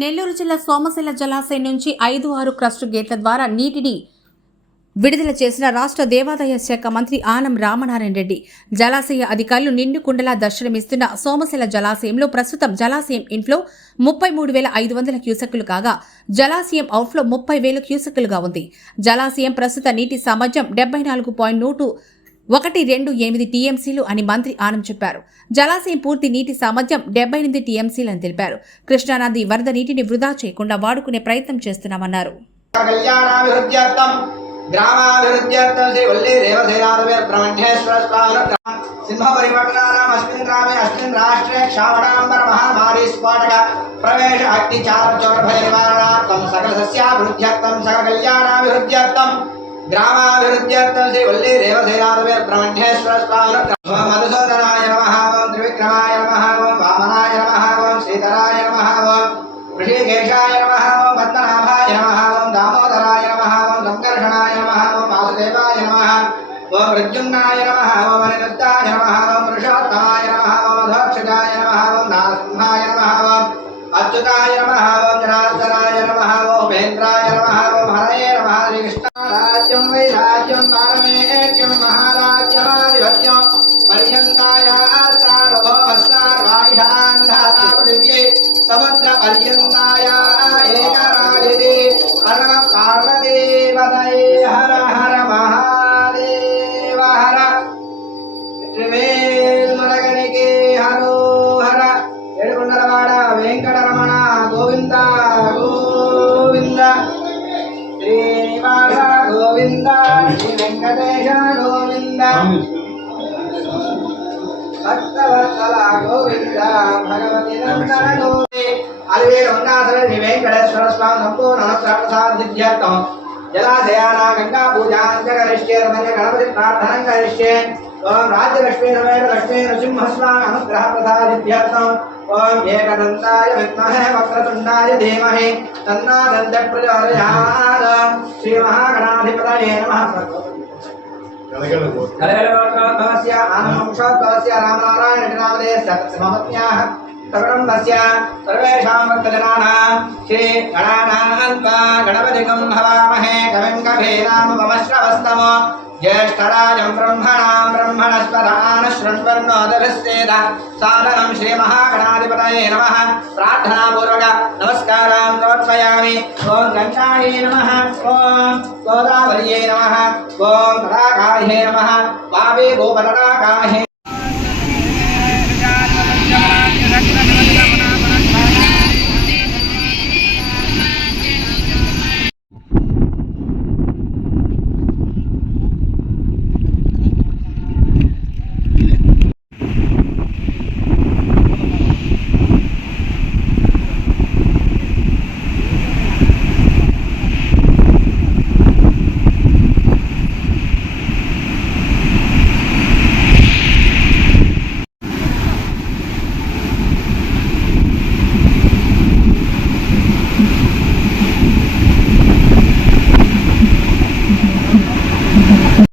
నెల్లూరు జిల్లా సోమశిల జలాశయం నుంచి ఐదు ఆరు క్రస్ట్ గేట్ల ద్వారా నీటిని విడుదల చేసిన రాష్ట్ర దేవాదాయ శాఖ మంత్రి ఆనం రామనారాయణ రెడ్డి. జలాశయ అధికారులు నిండు కుండలా దర్శనమిస్తున్న సోమశిల జలాశయంలో ప్రస్తుతం జలాశయం ఇన్ఫ్లో ముప్పై మూడు వేల ఐదు వందల క్యూసెక్కులు కాగా జలాశయం అవుట్ఫ్లో ముప్పై వేల క్యూసెక్కులుగా ఉంది. జలాశయం ప్రస్తుత నీటి సామర్థ్యం డెబ్బై నాలుగు పాయింట్ నూటు ఒకటి రెండు ఎనిమిది టీఎంసీలు అని మంత్రి ఆనం చెప్పారు. జలాశయం పూర్తి నీటి సామర్థ్యం డెబ్బై ఎనిమిది టీఎంసీలని తెలిపారు. కృష్ణానది వరద నీటిని వృధా చేయకుండా వాడుకునే ప్రయత్నం చేస్తున్నామన్నారు. సింహ ప్రవేశ అగ్ని చార నివారణార్థం సకల సస్యాభివృద్ధ్యర్థం సకల కళ్యాణాభివృద్ధ్యర్థం. ग्रामाभिवृद्ध्यर्थवल्लीरेव सेनादवे ब्रह्मण्येश्वर स्वामिन ओम मधुसूदनाय नमः, ओम त्रिविक्रमाय नमः ओम वामनाय नमः ओम श्रीधराय नमः ओम ऋषिकेशाय नमः ओम पद्मनाभाय नमः ओम दामोदराय नमः ओम संकर्षणाय नमः ओम वासुदेवाय नमः ओम मृत्युन्नाय नमः ओम अनिरुद्धाय नमः ओम पुरुषोत्तमाय नमः ओम अधोक्षजाय नमः ओम नारसिंहाय नमः, ओम अच्युताय नमः, ओम जनार्दनाय नमः, ओम महेन्द्राय नमः ओम हरये नमः। श्रीकृष्ण రాజ్యం వై రాజ్యం పారమేత్యం మహారాజ్యమాధిపత్యం పర్యంకాయ సార్వభౌమస్సార్వాయిషాన్ ధాతా పృథివ్యై సముద్ర పర్యంకాయ ఏకరాళిది పరమ పార్వదేవదయ హర గోవింద శ్రీ వెంకటేశ గోవింద. భక్తవత్సల గోవింద భగవతి నందన గోవి అలివేలు ఉన్నాసర శ్రీ వెంకటేశ్వర స్వామి సంపూర్ణ ప్రసాదిత్యర్థం జలాశయానా గంగా పూజాంచ కరిష్యే రమణ గణపతి ప్రార్థనం కరిష్యే. ఓం రాజ్యలక్ష్మీ రమేణ లక్ష్మీ నృసింహస్వామి అనుగ్రహ ప్రసాదిత్యర్థం ఓం ఏకదంతాయ విద్మహే వక్రతుండాయ ధీమహి. తన్నా దంత ప్రచోదయాత్ శ్రీ మహా अधिपतये नमः कलकलवोत्तमस्य आनमंशात्वस्य रामनारायणनामदे समहत्याः तरुणं तस्य, सर्वेषां भक्तजनानां श्रीगणानान्त्वा गणपतिकं भवामहे कविं कभेनामुपमश्रवस्तम ज्येष्ठराजं ब्रह्मणां ब्रह्मणस्पदान शृण्वन्नोदभिस्तेद सादनं श्रीमहागणाधिपतये नमः प्रार्थनापूर्वक नमस्कारां समर्पयामि ॐ गङ्गायै नमः ॐ गोदावर्यै नमः ॐ तडाकायै नमः वावे गोपतडाकाहे